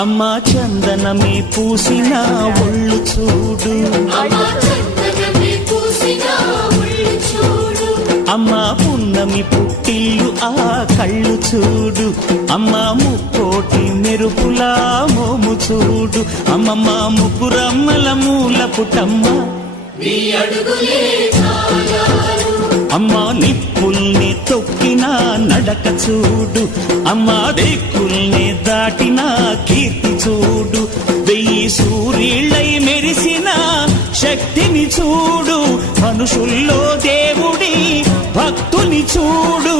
అమ్మా చందనమే పూసిన ఒళ్ళు చూడు, అమ్మా పున్నమి పుట్టిల్లు ఆ కళ్ళు చూడు, అమ్మా ముక్కోటి మెరుపులా మోము చూడు, అమ్మమ్మ ముగ్గురమ్మల మూల పుటమ్మ అమ్మా నిప్పుల్ని తొక్కిన నడక చూడు, అమ్మా దిక్కుల్ని దాటిన కీర్తి చూడు, 1000 సూర్యులై మెరిసిన శక్తిని చూడు, మనుషుల్లో దేవుడి భక్తుని చూడు.